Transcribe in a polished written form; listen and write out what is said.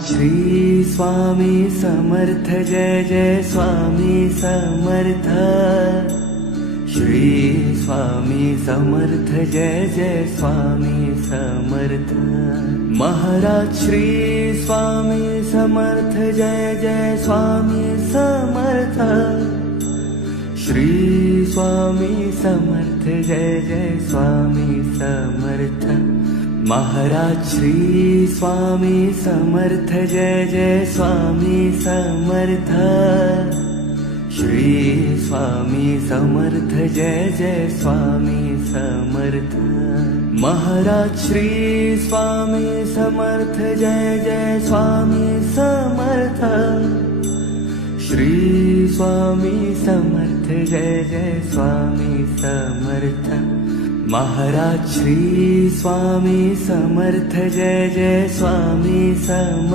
Shri Swami Samarth Jai Jai Swami Samarth. Shri Swami Samarth Jai Jai Swami Samarth. Maharaj Shri Swami Samarth Jai Jai Swami Samarth. Shri Swami Samarth Jai Jai Swami Samarth. Maharaj Shri Swami Samarth Jai Jai Swami Samarth. Shri Swami Samarth Jai Jai Swami Samarth. Maharaj Shri Swami Samarth Jai Jai Swami Samarth. Shri Swami Samarth Jai Jai Swami Samarth. Maharaj Shri Swami Samarth Jai Jai Swami Samarth.